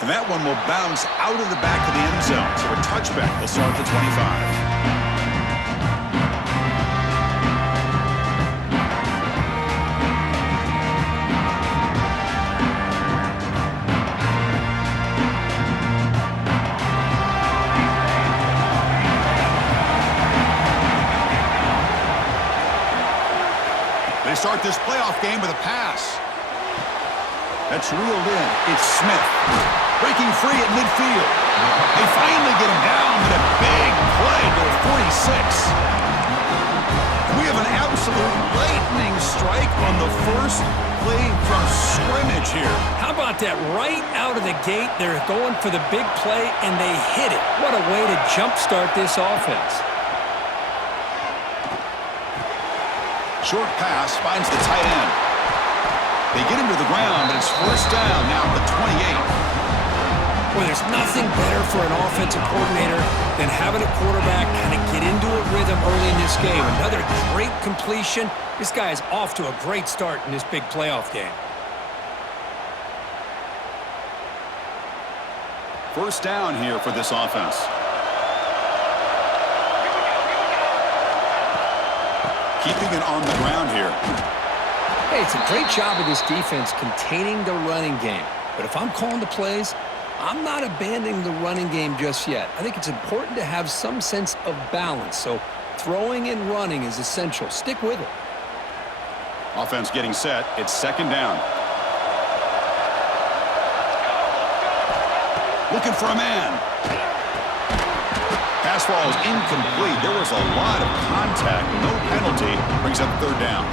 And that one will bounce out of the back of the end zone. So a touchback will start at the 25. They start this playoff game with a pass. That's reeled in. It's Smith. Breaking free at midfield. They finally get him down with a big play to the 46. We have an absolute lightning strike on the first play from scrimmage here. How about that? Right out of the gate, they're going for the big play, and they hit it. What a way to jumpstart this offense. Short pass finds the tight end. They get him to the ground, but it's first down now at the 28. Well, there's nothing better for an offensive coordinator than having a quarterback kind of get into a rhythm early in this game. Another great completion. This guy is off to a great start in this big playoff game. First down here for this offense. Keeping it on the ground here. Hey, it's a great job of this defense containing the running game. But if I'm calling the plays, I'm not abandoning the running game just yet. I think it's important to have some sense of balance. So throwing and running is essential. Stick with it. Offense getting set. It's second down. Looking for a man. Pass ball is incomplete. There was a lot of contact. No penalty. Brings up third down.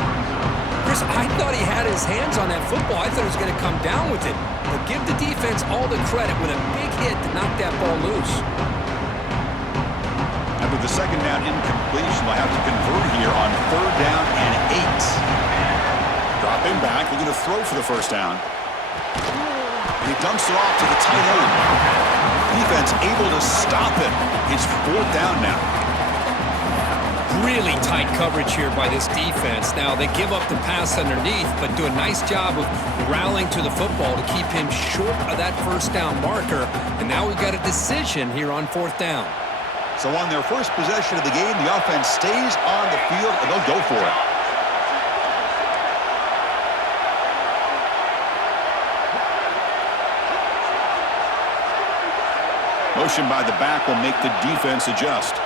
Chris, I thought he had his hands on that football. I thought he was going to come down with it. But give the defense all the credit with a big hit to knock that ball loose. After the second down incompletion, they'll have to convert here on third down and 8. Dropping back. They're going to throw for the first down. And he dumps it off to the tight end. Defense able to stop it. It's fourth down now. Really tight coverage here by this defense. Now, they give up the pass underneath, but do a nice job of rallying to the football to keep him short of that first down marker. And now we've got a decision here on fourth down. So on their first possession of the game, the offense stays on the field, and they'll go for it. Motion by the back will make the defense adjust.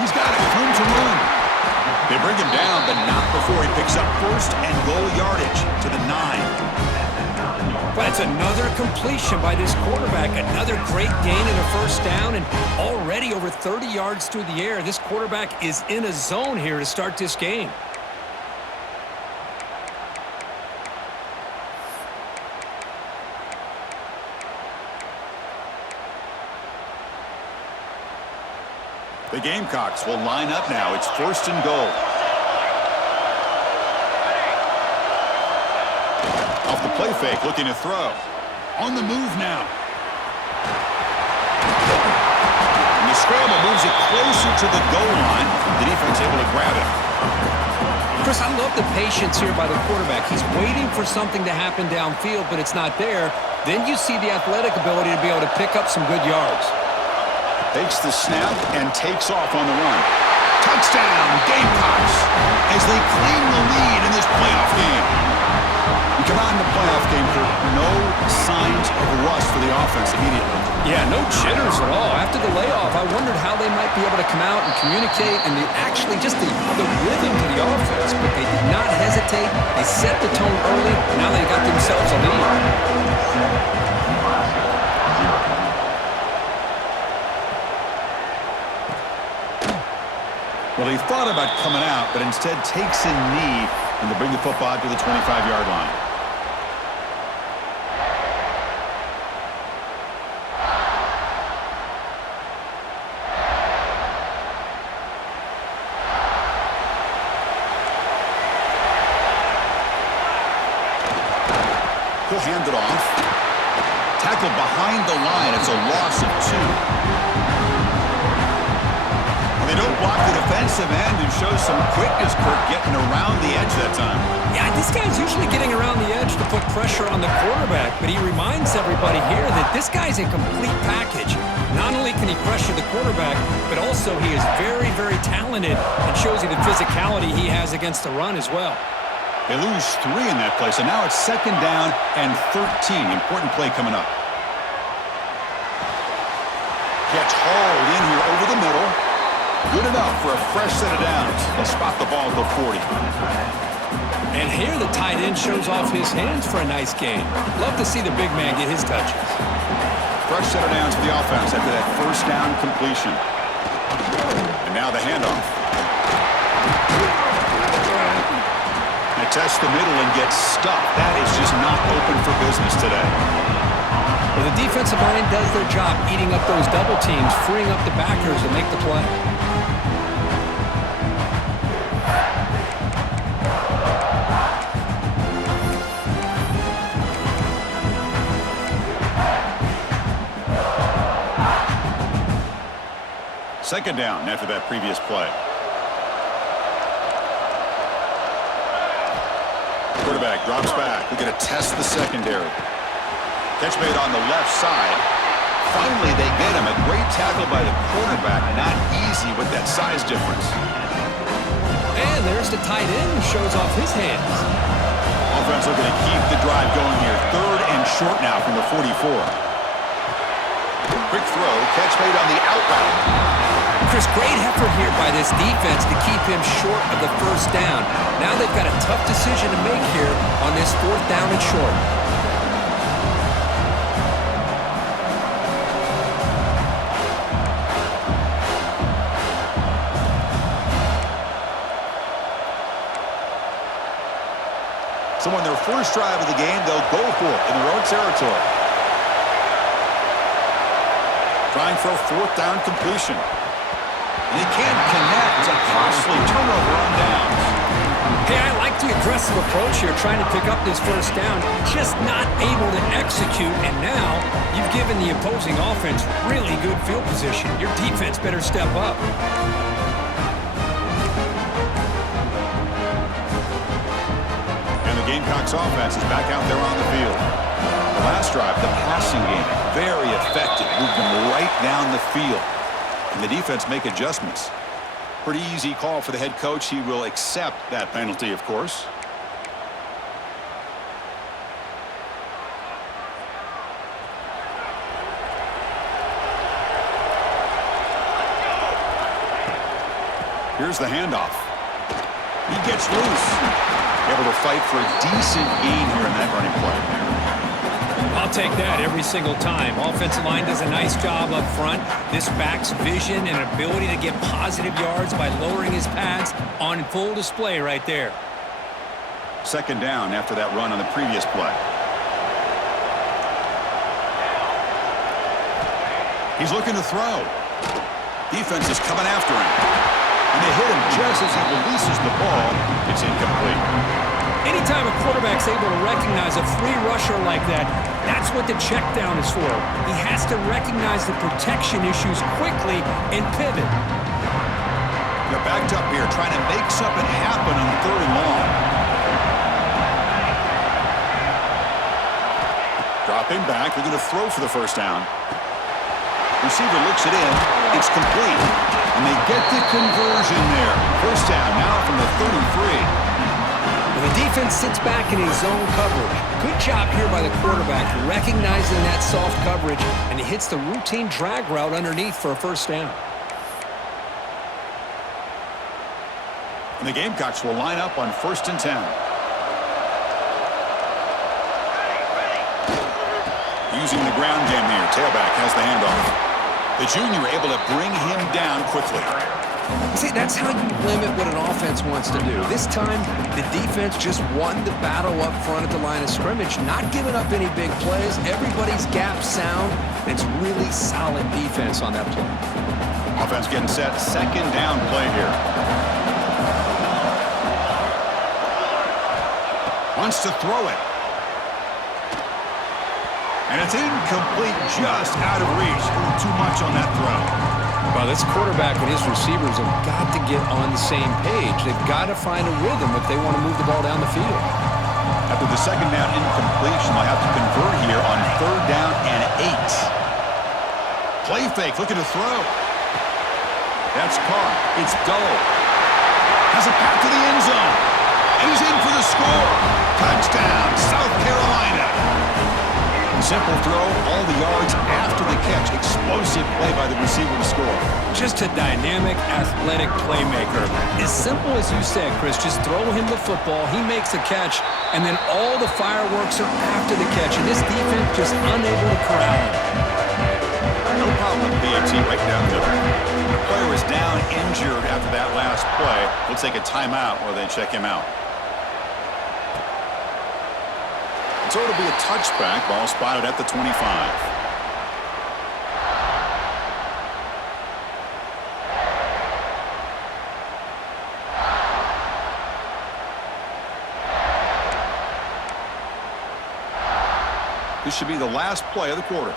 He's got it. Room to run. They bring him down, but not before he picks up first and goal yardage to the 9. But it's another completion by this quarterback. Another great gain in a first down, and already over 30 yards through the air. This quarterback is in a zone here to start this game. The Gamecocks will line up now. It's first and goal. Off the play fake, looking to throw. On the move now. And the scramble moves it closer to the goal line. The defense able to grab it. Chris, I love the patience here by the quarterback. He's waiting for something to happen downfield, but it's not there. Then you see the athletic ability to be able to pick up some good yards. Takes the snap and takes off on the run. Touchdown, Gamecocks, as they claim the lead in this playoff game. We come out in the playoff game for no signs of rust for the offense immediately. Yeah, no jitters at all. After the layoff, I wondered how they might be able to come out and communicate and actually just the rhythm to the offense, but they did not hesitate. They set the tone early. Now they got themselves a lead. Well, he thought about coming out, but instead takes a knee and to bring the football to the 25-yard line. He'll hand it off. Tackled behind the line. It's a loss of 2. They don't block the defensive end and show some quickness, Kirk, getting around the edge that time. Yeah, this guy's usually getting around the edge to put pressure on the quarterback, but he reminds everybody here that this guy's a complete package. Not only can he pressure the quarterback, but also he is very, very talented and shows you the physicality he has against the run as well. They lose 3 in that play, so now it's 2nd down and 13. Important play coming up. Gets hauled in here over the middle. Good enough for a fresh set of downs. They'll spot the ball at the 40. And here the tight end shows off his hands for a nice gain. Love to see the big man get his touches. Fresh set of downs for the offense after that 1st down completion. And now the handoff. They test the middle and get stuffed. That is just not open for business today. Well, the defensive line does their job eating up those double teams, freeing up the backers to make the play. Second down after that previous play. Quarterback drops back. We're going to test the secondary. Catch made on the left side. Finally, they get him. A great tackle by the quarterback. Not easy with that size difference. And there's the tight end who shows off his hands. Offense looking to keep the drive going here. 3rd and short now from the 44. Quick throw. Catch made on the out route. Chris, great effort here by this defense to keep him short of the 1st down. Now they've got a tough decision to make here on this 4th down and short. So on their first drive of the game, they'll go for it in their own territory. Trying for a 4th down completion. And he can't connect. It's a costly turnover on downs. Hey, I like the aggressive approach here, trying to pick up this 1st down, just not able to execute, and now you've given the opposing offense really good field position. Your defense better step up. And the Gamecocks offense is back out there on the field. The last drive, the passing game, very effective. Moved them right down the field. And the defense make adjustments. Pretty easy call for the head coach. He will accept that penalty, of course. Here's the handoff. He gets loose. Able to fight for a decent gain here in that running play. I'll take that every single time. Offensive line does a nice job up front. This back's vision and ability to get positive yards by lowering his pads on full display right there. 2nd down after that run on the previous play. He's looking to throw. Defense is coming after him. And they hit him just as he releases the ball. It's incomplete. Anytime a quarterback's able to recognize a free rusher like that, that's what the check down is for. He has to recognize the protection issues quickly and pivot. They're backed up here trying to make something happen on 3rd and long. Dropping back. They're going to throw for the 1st down. Receiver looks it in. It's complete. And they get the conversion there. 1st down now from the 33. The defense sits back in his zone coverage. Good job here by the quarterback, recognizing that soft coverage, and he hits the routine drag route underneath for a 1st down. And the Gamecocks will line up on 1st and 10. Using the ground game here. Tailback has the handoff. The junior able to bring him down quickly. See, that's how you limit what an offense wants to do. This time, the defense just won the battle up front at the line of scrimmage, not giving up any big plays. Everybody's gap sound. It's really solid defense on that play. Offense getting set. 2nd down play here. Wants to throw it. And it's incomplete, just out of reach. Too much on that throw. Well, this quarterback and his receivers have got to get on the same page. They've got to find a rhythm if they want to move the ball down the field. After the second down incompletion, they'll have to convert here on 3rd down and 8. Play fake, looking to throw. That's caught. It's Dull. Has a path to the end zone. And he's in for the score. Touchdown, South Carolina. Simple throw, all the yards after the catch. Explosive play by the receiver to score. Just a dynamic, athletic playmaker. As simple as you said, Chris, just throw him the football, he makes the catch, and then all the fireworks are after the catch, and this defense just unable to corral him. No problem with PAT right down the middle. The player is down injured after that last play. We'll take a timeout while they check him out. So it'll be a touchback. Ball spotted at the 25. This should be the last play of the quarter.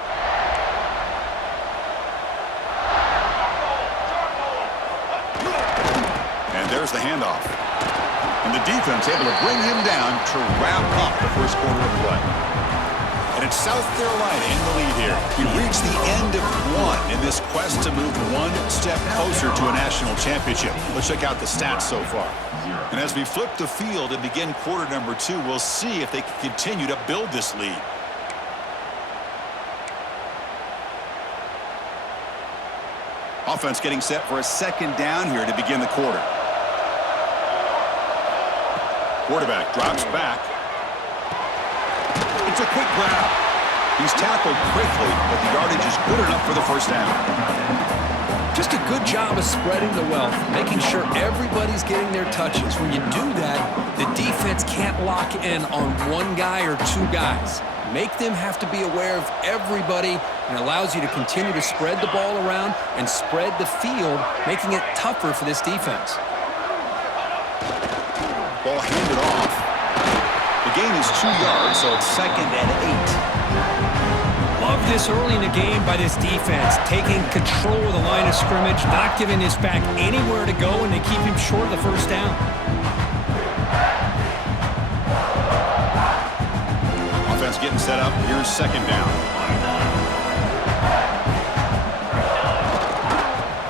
And there's the handoff. And the defense able to bring him down to wrap up the first quarter of play. And it's South Carolina in the lead here. We've reached the end of one in this quest to move one step closer to a national championship. Let's check out the stats so far. And as we flip the field and begin quarter number 2, we'll see if they can continue to build this lead. Offense getting set for a second down here to begin the quarter. Quarterback drops back. It's a quick grab. He's tackled quickly, but the yardage is good enough for the first down. Just a good job of spreading the wealth, making sure everybody's getting their touches. When you do that, the defense can't lock in on one guy or two guys. Make them have to be aware of everybody, and allows you to continue to spread the ball around and spread the field, making it tougher for this defense. Ball handed off. The gain is 2 yards, so it's 2nd and 8. Love this early in the game by this defense, taking control of the line of scrimmage, not giving this back anywhere to go, and they keep him short of the first down. Offense getting set up. Here's second down.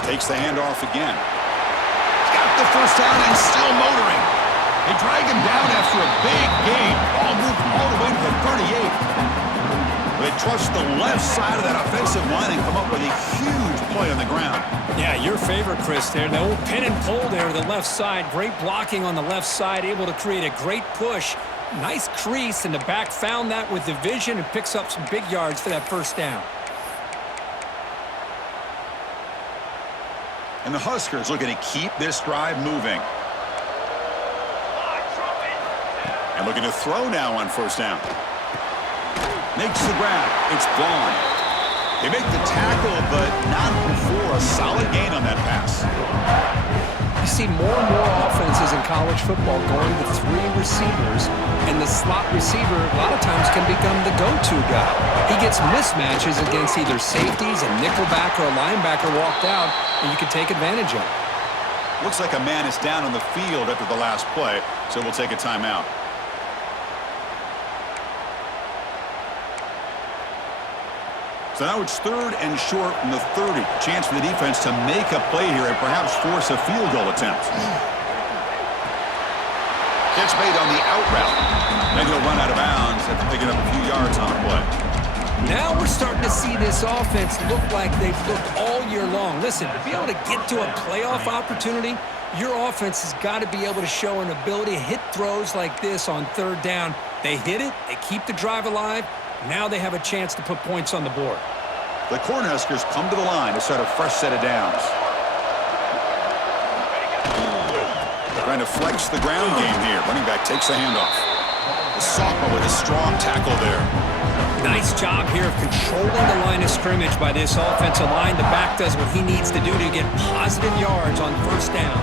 Takes the handoff again. Got the first down and still motoring. They drag him down after a big gain. Ball moved all the way to the 38. They trust the left side of that offensive line and come up with a huge play on the ground. Yeah, your favorite, Chris, there. The old pin and pull there to the left side. Great blocking on the left side, able to create a great push. Nice crease, and the back found that with the vision and picks up some big yards for that first down. And the Huskers looking to keep this drive moving. And looking to throw now on first down. Makes the grab. It's gone. They make the tackle, but not before a solid gain on that pass. You see more and more offenses in college football going to 3 receivers, and the slot receiver a lot of times can become the go-to guy. He gets mismatches against either safeties, a nickelback, or a linebacker walked out, and you can take advantage of it. Looks like a man is down on the field after the last play, so we'll take a timeout. So now it's 3rd and short from the 30. Chance for the defense to make a play here and perhaps force a field goal attempt. Catch made on the out route. And he'll run out of bounds after picking up a few yards on the play. Now we're starting to see this offense look like they've looked all year long. Listen, to be able to get to a playoff opportunity, your offense has got to be able to show an ability to hit throws like this on 3rd down. They hit it, they keep the drive alive. Now they have a chance to put points on the board. The Cornhuskers come to the line to start a fresh set of downs. Trying to flex the ground game here. Running back takes the handoff. The sophomore with a strong tackle there. Nice job here of controlling the line of scrimmage by this offensive line. The back does what he needs to do to get positive yards on first down.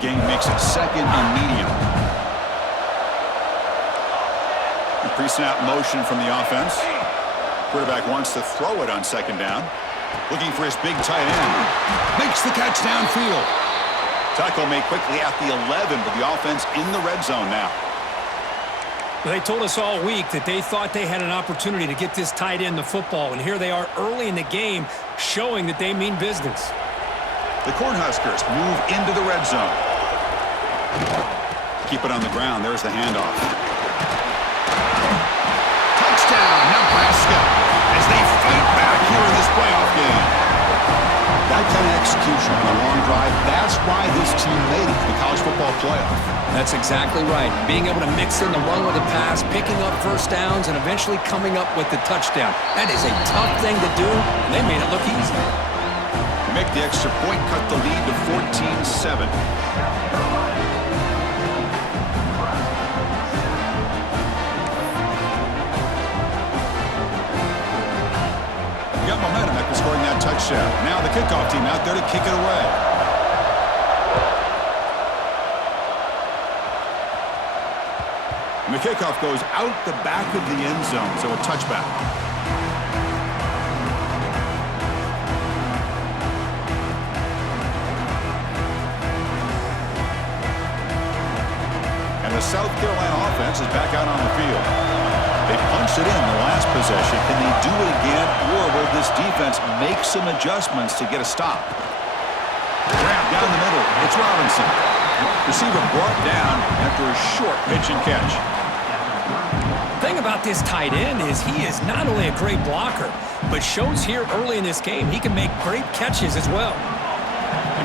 Gain makes it 2nd and medium. Pre-snap motion from the offense. Quarterback wants to throw it on second down. Looking for his big tight end. Makes the catch downfield. Tackle made quickly at the 11, but the offense in the red zone now. Well, they told us all week that they thought they had an opportunity to get this tight end the football, and here they are early in the game showing that they mean business. The Cornhuskers move into the red zone. Keep it on the ground. There's the handoff. Touchdown, Nebraska, as they fight back here in this playoff game. That kind of execution on a long drive, that's why this team made it to the college football playoff. That's exactly right. Being able to mix in the run with the pass, picking up first downs, and eventually coming up with the touchdown. That is a tough thing to do, and they made it look easy. They make the extra point, cut the lead to 14-7. Got momentum after scoring that touchdown. Now the kickoff team out there to kick it away. And the kickoff goes out the back of the end zone, so a touchback. And the South Carolina offense is back out on the field. They punched it in the last possession. Can they do it again, or will this defense make some adjustments to get a stop? Grab down the middle. It's Robinson. Receiver brought down after a short pitch and catch. The thing about this tight end is he is not only a great blocker, but shows here early in this game he can make great catches as well.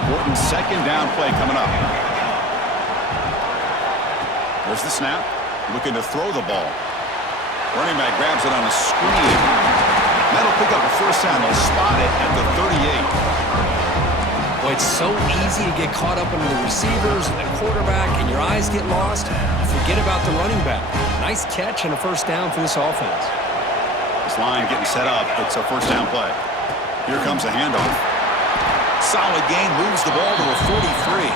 Important second down play coming up. There's the snap. Looking to throw the ball. Running back grabs it on a screen. That'll pick up a first down. They'll spot it at the 38. Boy, it's so easy to get caught up into the receivers and the quarterback, and your eyes get lost. You forget about the running back. Nice catch and a first down for this offense. This line getting set up. It's a first down play. Here comes a handoff. Solid gain. Moves the ball to a 43.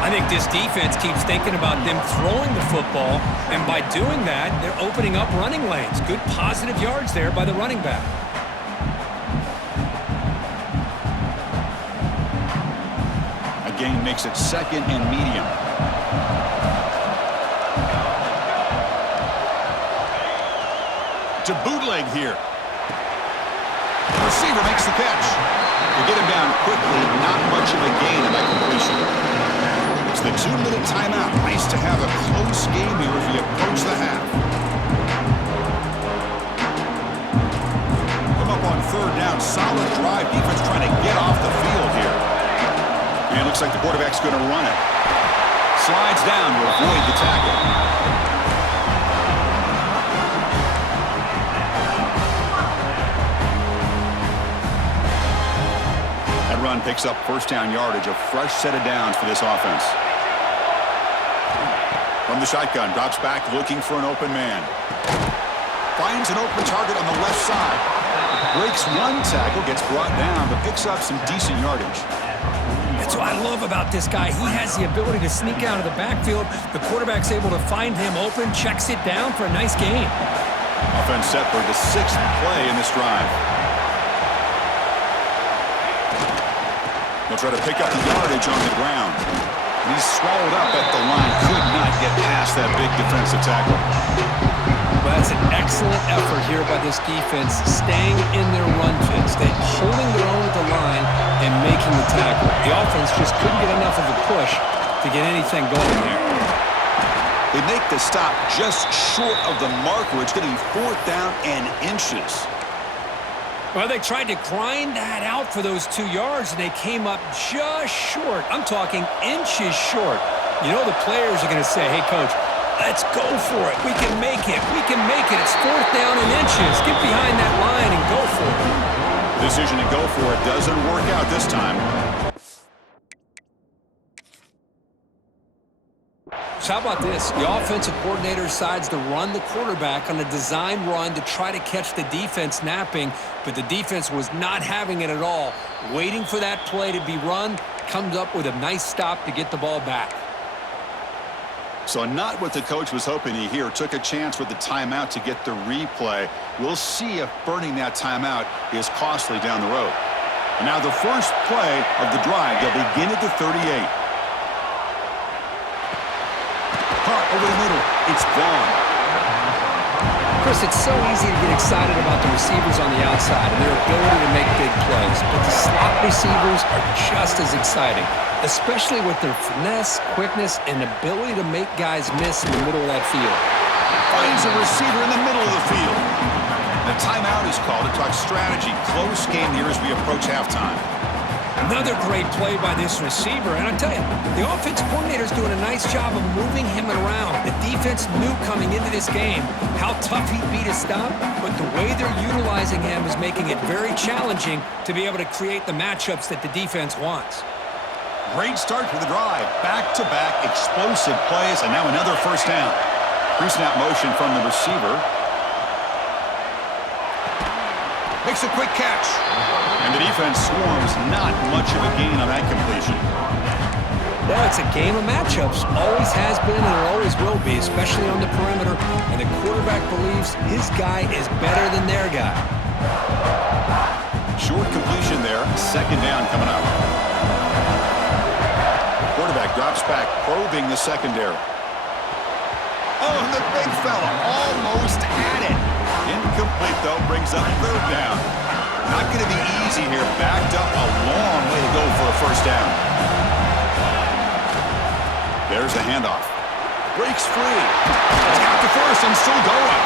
I think this defense keeps thinking about them throwing the football, and by doing that, they're opening up running lanes. Good positive yards there by the running back. A gain makes it second and medium. To bootleg here. The receiver makes the catch. To get him down quickly, not much of a gain in that completion. It's the 2-minute timeout. Nice to have a close game here if you approach the half. Come up on third down. Solid drive. Defense trying to get off the field here. And it looks like the quarterback's going to run it. Slides down to avoid the tackle. That run picks up first down yardage, a fresh set of downs for this offense. From the shotgun, drops back looking for an open man. Finds an open target on the left side. Breaks one tackle, gets brought down, but picks up some decent yardage. That's what I love about this guy. He has the ability to sneak out of the backfield. The quarterback's able to find him open, checks it down for a nice gain. Offense set for the 6th play in this drive. They'll try to pick up the yardage on the ground. He's swallowed up at the line. Could not get past that big defensive tackle. Well, that's an excellent effort here by this defense, staying in their run fit, holding their own at the line and making the tackle. The offense just couldn't get enough of a push to get anything going there. They make the stop just short of the marker. It's going to be 4th down and inches. Well, they tried to grind that out for those 2 yards, and they came up just short. I'm talking inches short. You know the players are going to say, hey, Coach, let's go for it. We can make it. We can make it. It's 4th down and inches. Get behind that line and go for it. The decision to go for it doesn't work out this time. So how about this? The offensive coordinator decides to run the quarterback on a design run to try to catch the defense napping, but the defense was not having it at all. Waiting for that play to be run, comes up with a nice stop to get the ball back. So not what the coach was hoping to hear. Took a chance with the timeout to get the replay. We'll see if burning that timeout is costly down the road. And now the first play of the drive. They'll begin at the 38. Caught over the middle. It's gone. Chris, it's so easy to get excited about the receivers on the outside and their ability to make big plays, but the slot receivers are just as exciting, especially with their finesse, quickness, and ability to make guys miss in the middle of that field. Finds a receiver in the middle of the field. The timeout is called to talk strategy. Close game here as we approach halftime. Another great play by this receiver. And I tell you, the offense coordinator is doing a nice job of moving him around. The defense knew coming into this game how tough he'd be to stop, but the way they're utilizing him is making it very challenging to be able to create the matchups that the defense wants. Great start for the drive. Back-to-back explosive plays, and now another first down. Pre-snap motion from the receiver. Makes a quick catch. And the defense swarms. Not much of a gain on that completion. Well, it's a game of matchups. Always has been and it always will be, especially on the perimeter. And the quarterback believes his guy is better than their guy. Short completion there. Second down coming up. Quarterback drops back, probing the secondary. Oh, and the big fella almost had it. Incomplete, though, brings up third down. Not going to be easy here. Backed up a long way to go for a first down. There's the handoff. Breaks free. He's got the first and still going.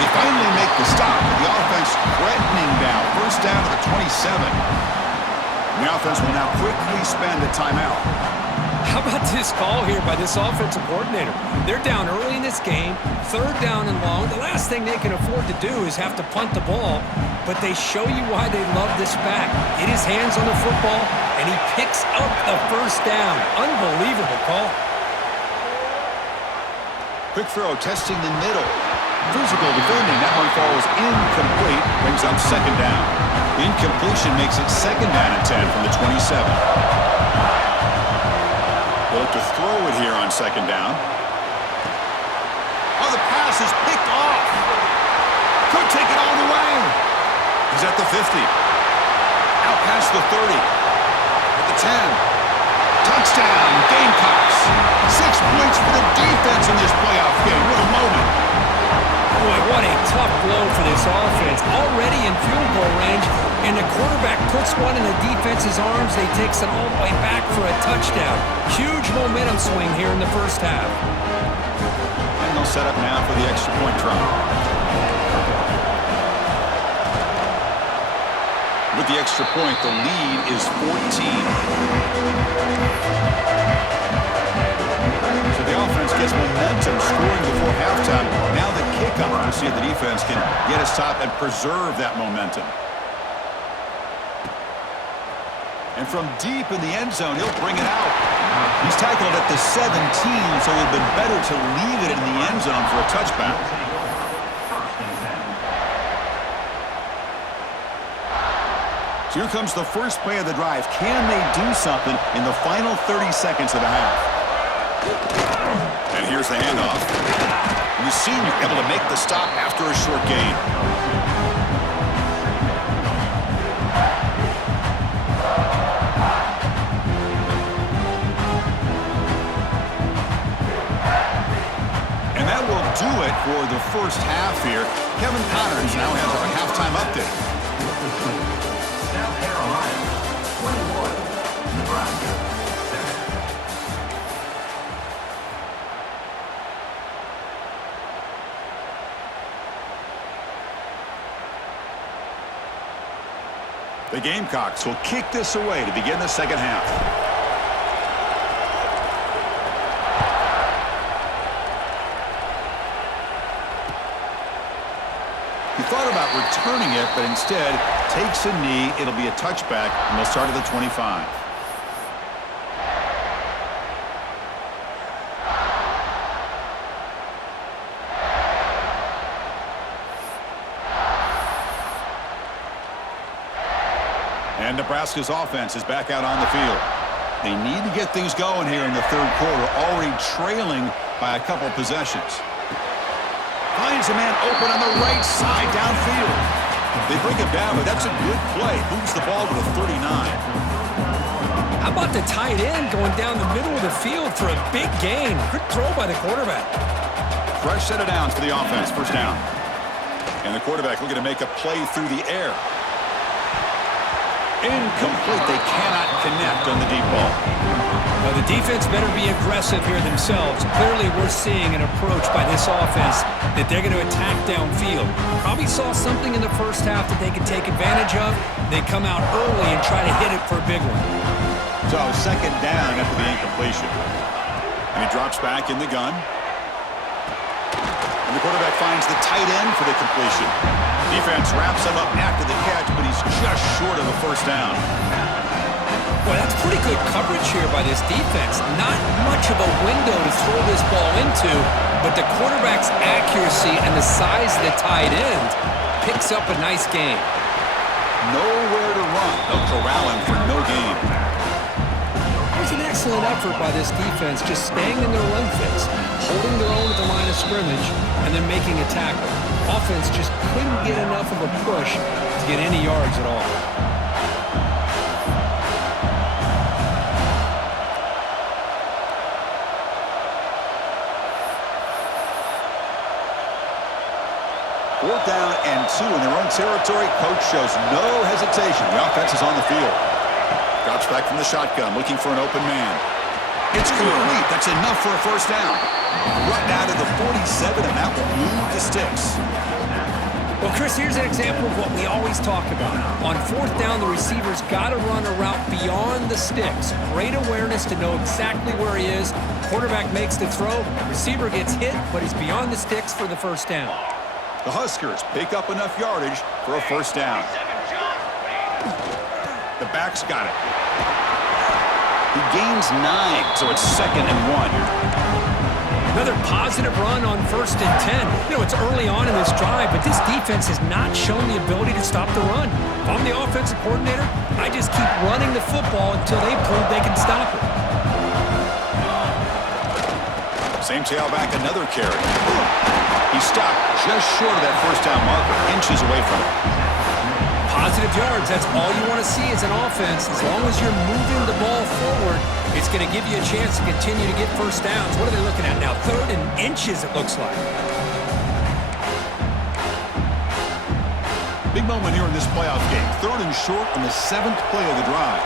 They finally make the stop, with the offense threatening now. First down to the 27. And the offense will now quickly spend a timeout. How about this call here by this offensive coordinator? They're down early in this game, third down and long. The last thing they can afford to do is have to punt the ball, but they show you why they love this back. Get his hands on the football, and he picks up the first down. Unbelievable call. Quick throw, testing the middle. Physical defending. That one falls incomplete. Brings up second down. Incompletion makes it second down and 10 from the 27. They'll have to throw it here on second down. Oh, the pass is picked off. Could take it all the way. He's at the 50. Out past the 30. At the 10. Touchdown, Gamecocks. 6 points for the defense in this playoff game. What a moment. Boy, what a tough blow for this offense. Already in field goal range, and the quarterback puts one in the defense's arms. They takes it all the way back for a touchdown. Huge momentum swing here in the first half. And they'll set up now for the extra point try. With the extra point, the lead is 14. So the offense gets momentum scoring before halftime. Now the kickoff. We'll see if the defense can get a stop and preserve that momentum. And from deep in the end zone, he'll bring it out. He's tackled at the 17, so it would have been better to leave it in the end zone for a touchback. So here comes the first play of the drive. Can they do something in the final 30 seconds of the half? And here's the handoff. And the senior able to make the stop after a short gain. And that will do it for the first half here. Kevin Connors now has our halftime update. The Gamecocks will kick this away to begin the second half. He thought about returning it, but instead takes a knee. It'll be a touchback, and they'll start at the 25. And Nebraska's offense is back out on the field. They need to get things going here in the third quarter, already trailing by a couple possessions. Finds a man open on the right side downfield. They bring him down, but that's a good play. Moves the ball to the 39. How about the tight end going down the middle of the field for a big gain? Good throw by the quarterback. Fresh set of downs for the offense. First down. And the quarterback looking to make a play through the air. Incomplete. They cannot connect on the deep ball. Well, the defense better be aggressive here themselves. Clearly, we're seeing an approach by this offense that they're going to attack downfield. Probably saw something in the first half that they could take advantage of. They come out early and try to hit it for a big one. So, second down after the incompletion. And he drops back in the gun. And the quarterback finds the tight end for the completion. Defense wraps him up after the catch, but he's just short of the first down. Boy, that's pretty good coverage here by this defense. Not much of a window to throw this ball into, but the quarterback's accuracy and the size of the tight end picks up a nice gain. Nowhere to run. They'll corral him for no gain. It was an excellent effort by this defense, just staying in their run fits, holding their own at the line of scrimmage, and then making a tackle. Offense just couldn't get enough of a push to get any yards at all. Fourth down and 2 in their own territory. Coach shows no hesitation. The offense is on the field. Drops back from the shotgun, looking for an open man. It's complete. That's enough for a first down. Right down to the 47, and that will move the sticks. Well, Chris, here's an example of what we always talk about. On fourth down, the receiver's got to run a route beyond the sticks. Great awareness to know exactly where he is. Quarterback makes the throw. Receiver gets hit, but he's beyond the sticks for the first down. The Huskers pick up enough yardage for a first down. The back's got it. He gains 9, so it's 2nd and 1. Another positive run on 1st and 10. You know, it's early on in this drive, but this defense has not shown the ability to stop the run. If I'm the offensive coordinator, I just keep running the football until they prove they can stop it. Same tailback, another carry. He stopped just short of that first down marker, inches away from it. Positive yards, that's all you want to see as an offense. As long as you're moving the ball forward, it's going to give you a chance to continue to get first downs. What are they looking at now? 3rd and inches, it looks like. Big moment here in this playoff game. 3rd and short on the 7th play of the drive.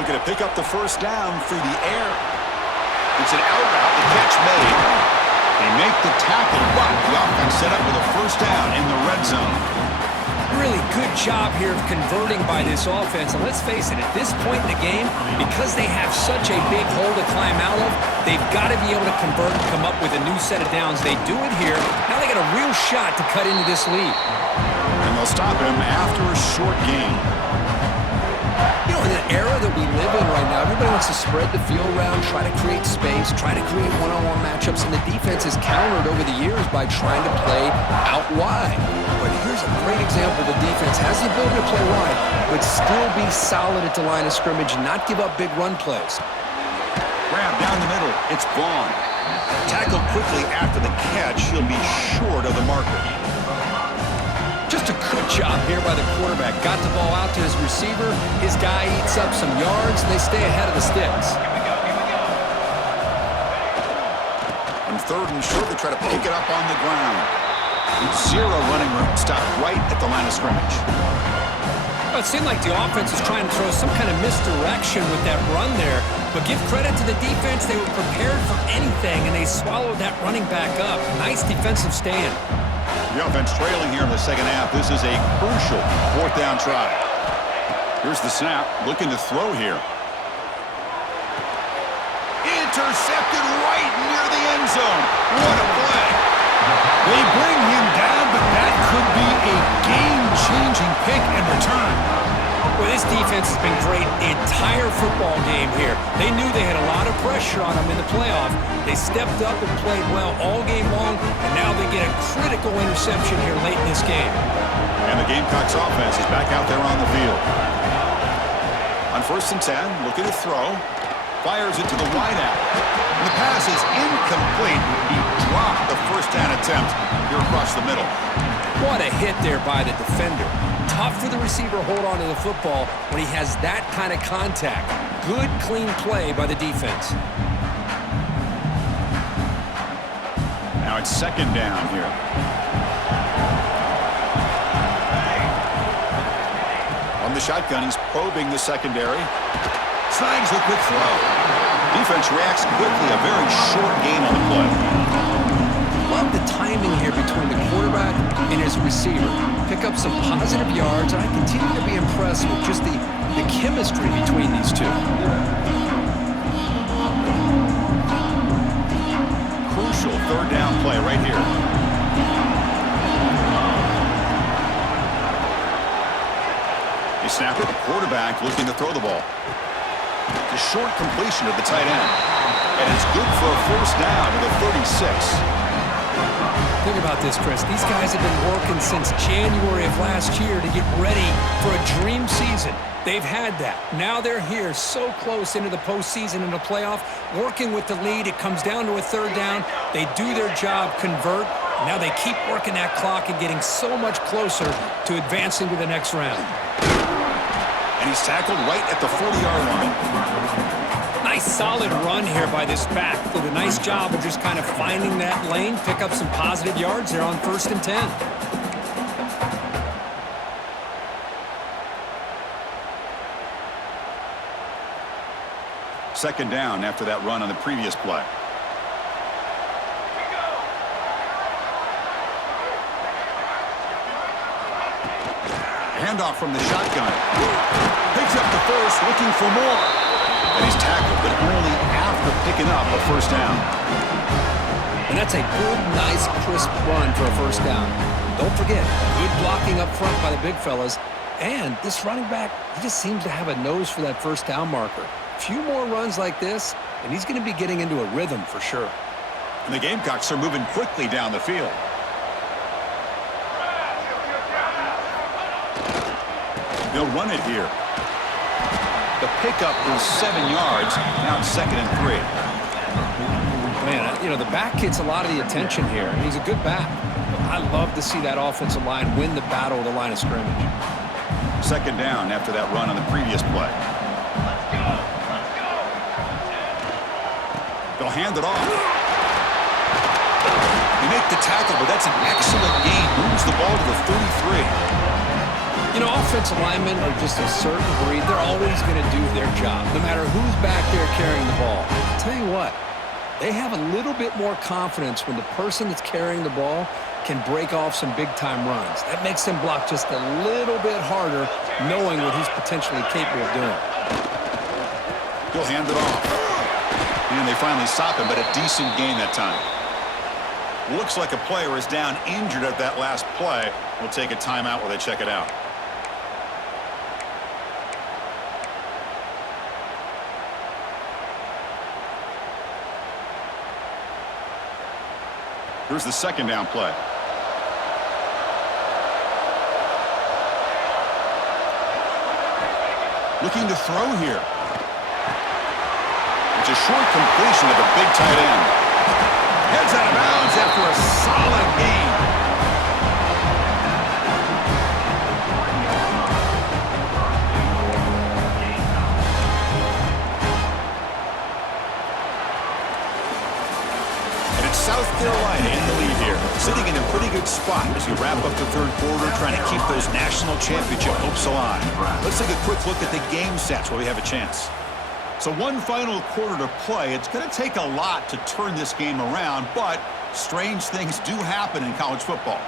Looking to pick up the first down through the air. It's an out route, the catch made. They make the tackle, but the offense set up with a first down in the red zone. Really good job here of converting by this offense. And let's face it, at this point in the game, because they have such a big hole to climb out of, they've got to be able to convert and come up with a new set of downs. They do it here. Now they got a real shot to cut into this lead. And they'll stop him after a short gain. You know, in an era that we live in right now, everybody wants to spread the field around, try to create space, try to create one-on-one matchups, and the defense has countered over the years by trying to play out wide. But here's a great example. The defense has the ability to play wide, but still be solid at the line of scrimmage, not give up big run plays. Grab down the middle. It's Vaughn. Tackled quickly after the catch. He'll be short of the marker. Just a good job here by the quarterback. Got the ball out to his receiver. His guy eats up some yards, and they stay ahead of the sticks. On 3rd and short, they try to pick it up on the ground. 0 running room. Stopped right at the line of scrimmage. Well, it seemed like the offense was trying to throw some kind of misdirection with that run there. But give credit to the defense. They were prepared for anything, and they swallowed that running back up. Nice defensive stand. The offense trailing here in the second half. This is a crucial 4th down try. Here's the snap. Looking to throw here. Intercepted right near the end zone. What a play. They bring him down, but that could be a game-changing pick in return. Well, this defense has been great the entire football game here. They knew they had a lot of pressure on them in the playoff. They stepped up and played well all game long, and now they get a critical interception here late in this game. And the Gamecocks offense is back out there on the field. On 1st and 10, looking to throw. Fires it to the wideout. And the pass is incomplete. He dropped the first down attempt here across the middle. What a hit there by the defender. Tough for the receiver to hold on to the football when he has that kind of contact. Good, clean play by the defense. Now it's second down here. On the shotgun, he's probing the secondary. Snags the quick throw. Defense reacts quickly. A very short gain on the play. Love the timing here between the quarterback and his receiver. Pick up some positive yards, and I continue to be impressed with just the chemistry between these two. Crucial third down play right here. They snap it. The quarterback looking to throw the ball. It's a short completion to the tight end. And it's good for a first down to the 36. Think about this, Chris. These guys have been working since January of last year to get ready for a dream season. They've had that. Now they're here so close into the postseason and the playoff, working with the lead. It comes down to a third down. They do their job, convert. Now they keep working that clock and getting so much closer to advancing to the next round. And he's tackled right at the 40-yard line. Nice solid run here by this back. Did a nice job of just kind of finding that lane, pick up some positive yards there on 1st and 10. Second down after that run on the previous play. Handoff from the shotgun. Picks up the first, looking for more. And he's tackled, but only after picking up a first down. And that's a good, nice, crisp run for a first down. Don't forget, good blocking up front by the big fellas. And this running back, he just seems to have a nose for that first down marker. A few more runs like this, and he's going to be getting into a rhythm for sure. And the Gamecocks are moving quickly down the field. They'll run it here. The pickup is 7 yards. Now it's 2nd and 3. Man, you know, the back gets a lot of the attention here, and he's a good back. I love to see that offensive line win the battle of the line of scrimmage. Second down after that run on the previous play. They'll hand it off. They make the tackle, but that's an excellent gain. Moves the ball to the 33. You know, offensive linemen are just a certain breed. They're always going to do their job, no matter who's back there carrying the ball. I'll tell you what, they have a little bit more confidence when the person that's carrying the ball can break off some big-time runs. That makes them block just a little bit harder, knowing what he's potentially capable of doing. He'll hand it off. And they finally stop him, but a decent gain that time. Looks like a player is down injured at that last play. We'll take a timeout while they check it out. Here's the second down play. Looking to throw here. It's a short completion of the big tight end. Heads out of bounds after a solid gain. South Carolina in the lead here, sitting in a pretty good spot as we wrap up the third quarter, trying to keep those national championship hopes alive. Let's take a quick look at the game stats while we have a chance. So one final quarter to play. It's going to take a lot to turn this game around, but strange things do happen in college football.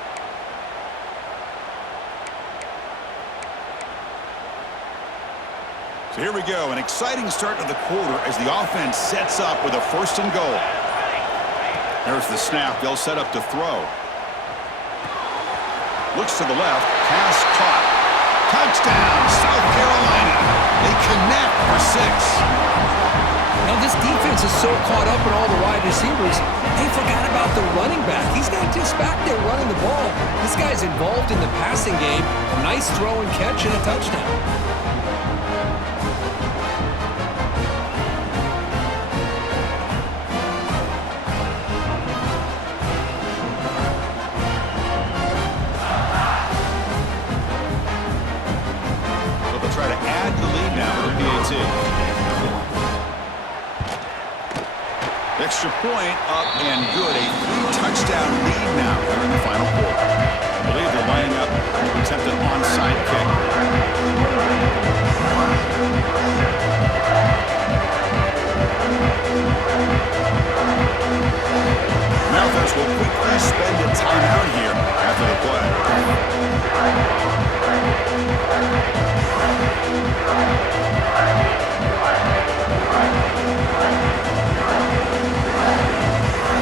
So here we go, an exciting start to the quarter as the offense sets up with a 1st and goal. There's the snap. They'll set up to throw. Looks to the left. Pass caught. Touchdown, South Carolina. They connect for 6. Now, this defense is so caught up in all the wide receivers, they forgot about the running back. He's not just back there running the ball. This guy's involved in the passing game. A nice throw and catch and a touchdown. extra point up and good. A 3-touchdown lead now here in the final quarter. I believe they're lining up to attempt an onside kick. The offense will quickly spend a timeout here after the play.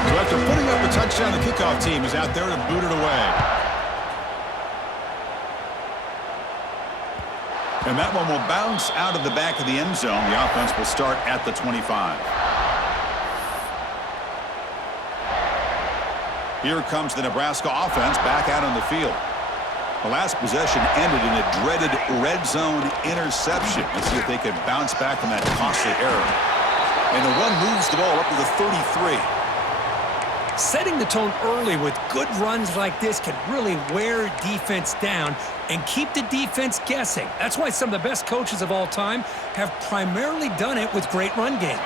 So after putting up a touchdown, the kickoff team is out there to boot it away. And that one will bounce out of the back of the end zone. The offense will start at the 25. Here comes the Nebraska offense back out on the field. The last possession ended in a dreaded red zone interception. Let's see if they can bounce back from that costly error. And the run moves the ball up to the 33. Setting the tone early with good runs like this can really wear defense down and keep the defense guessing. That's why some of the best coaches of all time have primarily done it with great run games.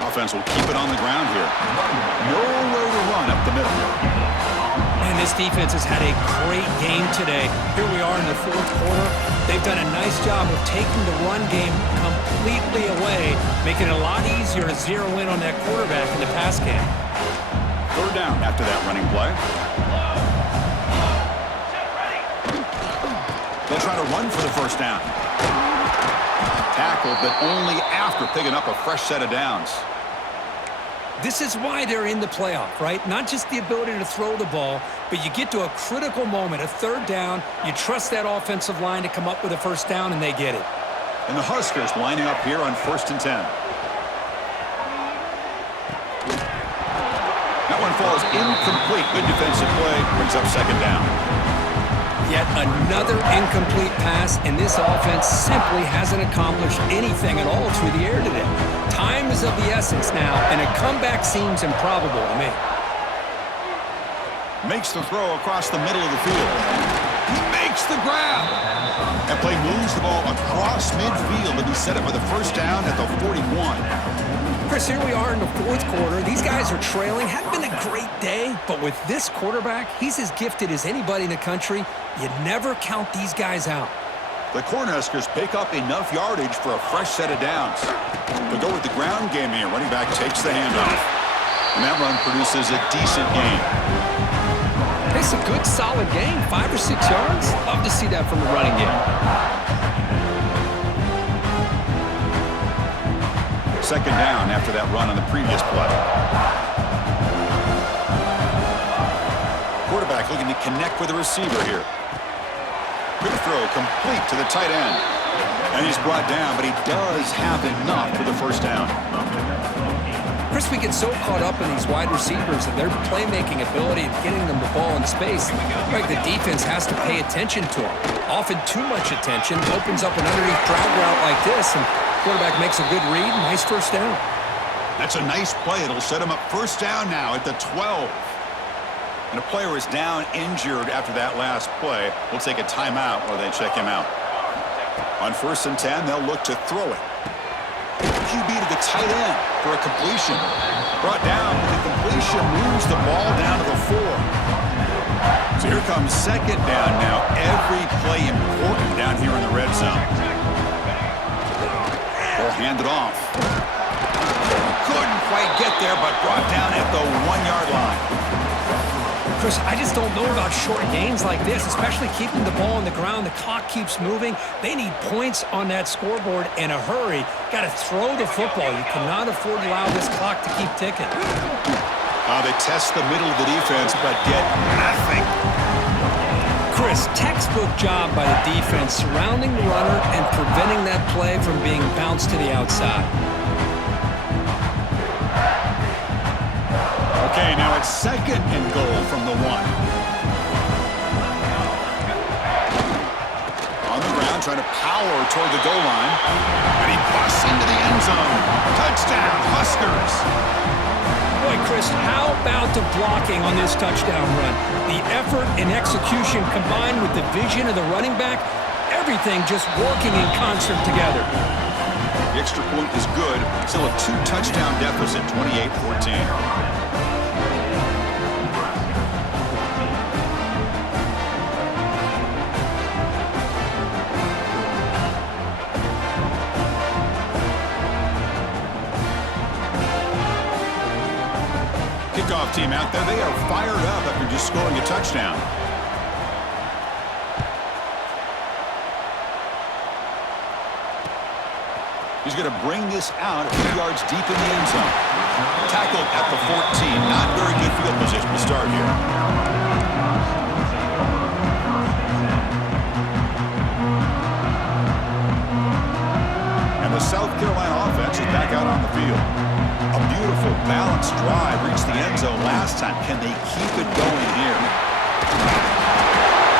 Offense will keep it on the ground here. Nowhere to run up the middle. And this defense has had a great game today. Here we are in the fourth quarter. They've done a nice job of taking the run game completely away, making it a lot easier to zero in on that quarterback in the pass game. Third down after that running play. They'll try to run for the first down. Tackled, but only after picking up a fresh set of downs. This is why they're in the playoff, right? Not just the ability to throw the ball, but you get to a critical moment, a third down, you trust that offensive line to come up with a first down, and they get it. And the Huskers lining up here on 1st and 10. That one falls incomplete. Good defensive play, brings up second down. Yet another incomplete pass, and this offense simply hasn't accomplished anything at all through the air today. Time is of the essence now, and a comeback seems improbable to me. Makes the throw across the middle of the field. He makes the grab. That play moves the ball across midfield, and he set it for the first down at the 41. Chris, here we are in the fourth quarter. These guys are trailing. Hadn't been a great day, but with this quarterback, he's as gifted as anybody in the country. You never count these guys out. The Cornhuskers pick up enough yardage for a fresh set of downs. They'll go with the ground game here. Running back takes the handoff. And that run produces a decent gain. It's a good, solid gain. 5 or 6 yards. Love to see that from the running game. Second down after that run on the previous play. Quarterback looking to connect with the receiver here. Quick throw complete to the tight end. And he's brought down, but he does have enough for the first down. Chris, we get so caught up in these wide receivers and their playmaking ability and getting them the ball in space. Like the defense has to pay attention to them. Often too much attention opens up an underneath drag route like this, and quarterback makes a good read. Nice first down. That's a nice play. It'll set him up first down now at the 12. And a player is down injured after that last play. We'll take a timeout while they check him out. On 1st and 10, they'll look to throw it. QB to the tight end for a completion. Brought down, but the completion moves the ball down to the 4. So here comes second down now. Every play important down here in the red zone. Ball handed off. Couldn't quite get there, but brought down at the 1-yard line. Chris, I just don't know about short gains like this, especially keeping the ball on the ground. The clock keeps moving. They need points on that scoreboard in a hurry. Got to throw the football. You cannot afford to allow this clock to keep ticking. They test the middle of the defense, but get nothing. Chris, textbook job by the defense surrounding the runner and preventing that play from being bounced to the outside. Okay, now it's second and goal from the 1. On the ground, trying to power toward the goal line. And he busts into the end zone. Touchdown, Huskers. Boy, Chris, how about the blocking on this touchdown run? The effort and execution combined with the vision of the running back, everything just working in concert together. The extra point is good. Still a 2-touchdown deficit, 28-14. Kickoff team out there. They are fired up after just scoring a touchdown. He's going to bring this out a few yards deep in the end zone. Tackled at the 14. Not very good field position to start here. And the South Carolina offense is back out on the field. A beautiful, balanced drive reached the end zone last time. Can they keep it going here?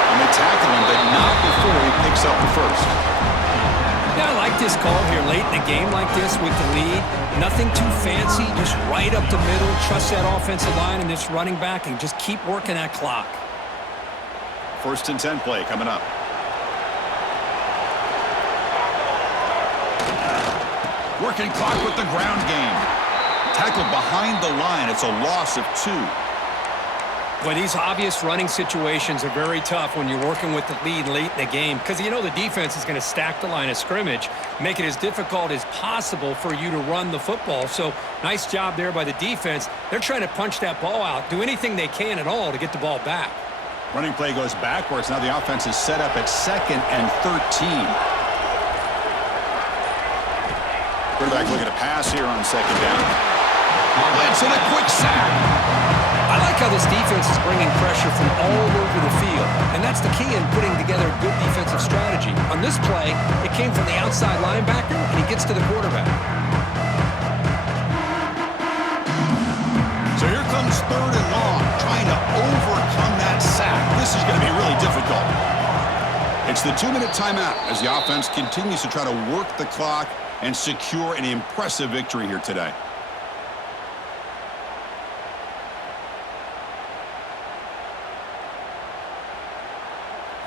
And they tackle him, but not before he picks up the first. Yeah, I like this call here late in a game like this with the lead. Nothing too fancy, just right up the middle. Trust that offensive line and this running back and just keep working that clock. 1st and 10 play coming up. Working clock with the ground game. Tackled behind the line. It's a loss of 2. Boy, these obvious running situations are very tough when you're working with the lead late in the game because you know the defense is going to stack the line of scrimmage, make it as difficult as possible for you to run the football. So nice job there by the defense. They're trying to punch that ball out, do anything they can at all to get the ball back. Running play goes backwards. Now the offense is set up at 2nd and 13. Quarterback looking to pass here on 2nd down. Blitz and a quick sack. I like how this defense is bringing pressure from all over the field, and that's the key in putting together a good defensive strategy. On this play, it came from the outside linebacker, and he gets to the quarterback. So here comes 3rd and long, trying to overcome that sack. This is going to be really difficult. It's the 2-minute timeout as the offense continues to try to work the clock and secure an impressive victory here today.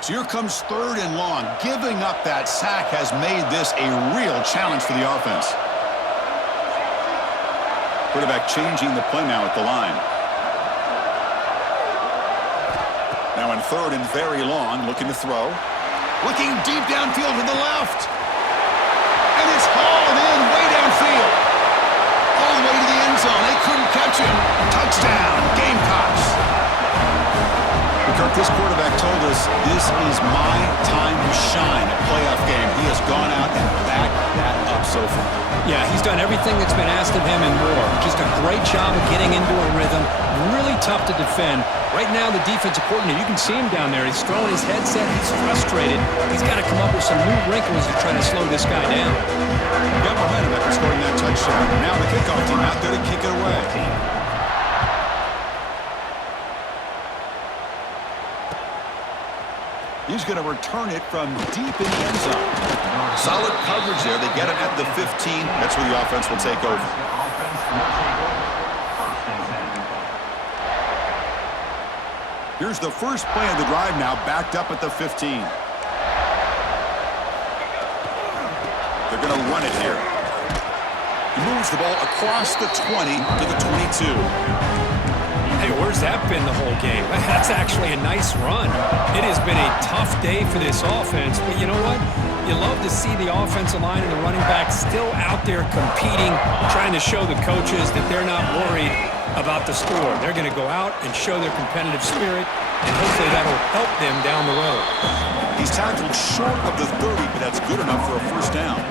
So here comes 3rd and long. Giving up that sack has made this a real challenge for the offense. Quarterback changing the play now at the line. Now in 3rd and very long, looking to throw. Looking deep downfield to the left. And it's hauled in way downfield. All the way to the end zone. They couldn't catch him. Touchdown, Gamecocks. Kirk, this quarterback told us this is my time to shine, a playoff game. He has gone out and backed that up so far. Yeah, he's done everything that's been asked of him and more. Just a great job of getting into a rhythm. Really tough to defend. Right now, the defensive coordinator, you can see him down there. He's throwing his headset. He's frustrated. He's got to come up with some new wrinkles to try to slow this guy down. Got momentum after scoring that touchdown. Now the kickoff team out there to kick it away. He's going to return it from deep in the end zone. Solid coverage there. They get it at the 15. That's where the offense will take over. Here's the first play of the drive now, backed up at the 15. They're going to run it here. He moves the ball across the 20 to the 22. Hey, where's that been the whole game? That's actually a nice run. It has been a tough day for this offense, but you know what? You love to see the offensive line and the running back still out there competing, trying to show the coaches that they're not worried about the score. They're going to go out and show their competitive spirit, and hopefully that'll help them down the road. He's tackled short of the 30, but that's good enough for a first down.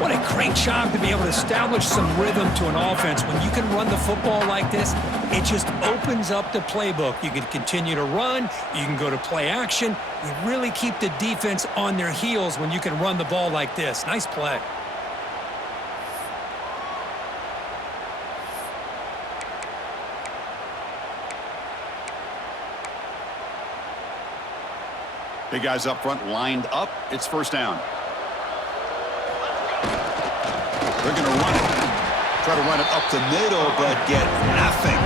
What a great job to be able to establish some rhythm to an offense. When you can run the football like this, it just opens up the playbook. You can continue to run. You can go to play action. You really keep the defense on their heels when you can run the ball like this. Nice play. Big guys up front lined up. It's first down. They're going to run it. Try to run it up the middle, but get nothing.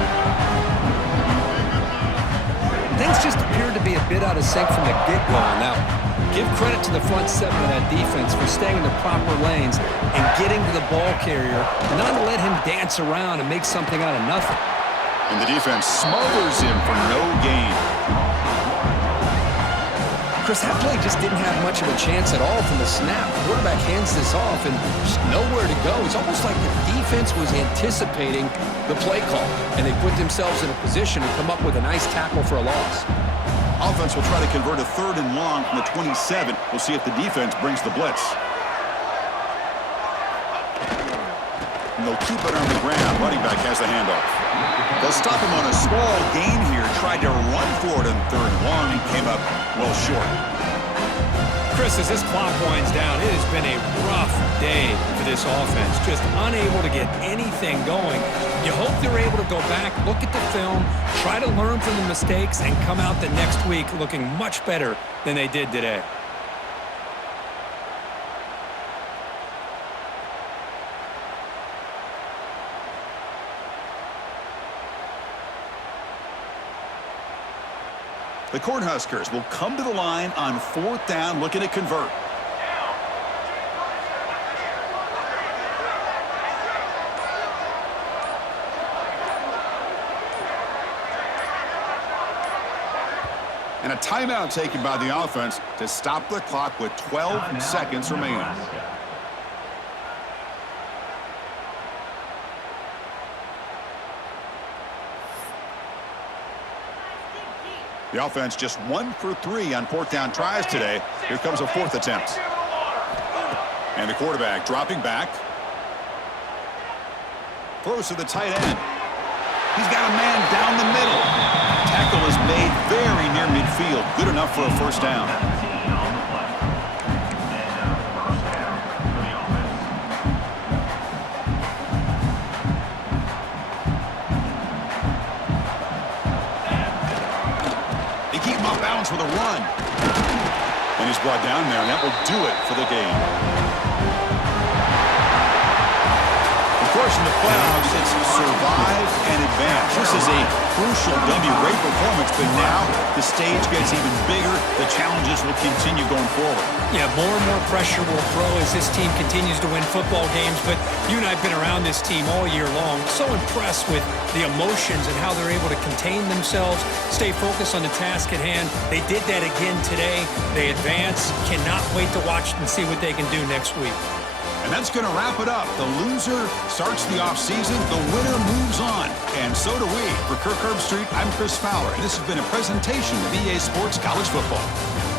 Things just appeared to be a bit out of sync from the get-go on that one. Give credit to the front seven of that defense for staying in the proper lanes and getting to the ball carrier, not to let him dance around and make something out of nothing. And the defense smothers him for no gain. Chris, that play just didn't have much of a chance at all from the snap. The quarterback hands this off and just nowhere to go. It's almost like the defense was anticipating the play call, and they put themselves in a position to come up with a nice tackle for a loss. Offense will try to convert a 3rd and long from the 27. We'll see if the defense brings the blitz. And they'll keep it on the ground. Running back has the handoff. They'll stop him on a small gain here. Tried to run for it on 3rd and long and came up well short. Chris, as this clock winds down, it has been a rough day for this offense. Just unable to get anything going. You hope they're able to go back, look at the film, try to learn from the mistakes, and come out the next week looking much better than they did today. The Cornhuskers will come to the line on 4th down, looking to convert. And a timeout taken by the offense to stop the clock with 12 seconds remaining. The offense just 1 for 3 on 4th down tries today. Here comes a 4th attempt. And the quarterback dropping back. Throws to the tight end. He's got a man down the middle. Tackle is made very near midfield. Good enough for a 1st down. With a run. And he's brought down there, and that will do it for the game. Of course, in the playoffs, it's survive and advance. This is a crucial W. Great performance, but now the stage gets even bigger. The challenges will continue going forward. Yeah, more and more pressure will grow as this team continues to win football games, but you and I have been around this team all year long. So impressed with the emotions and how they're able to contain themselves, stay focused on the task at hand. They did that again today. They advance. Cannot wait to watch and see what they can do next week. And that's going to wrap it up. The loser starts the offseason. The winner moves on. And so do we. For Kirk Herbstreit, I'm Chris Fowler. And this has been a presentation of EA Sports College Football.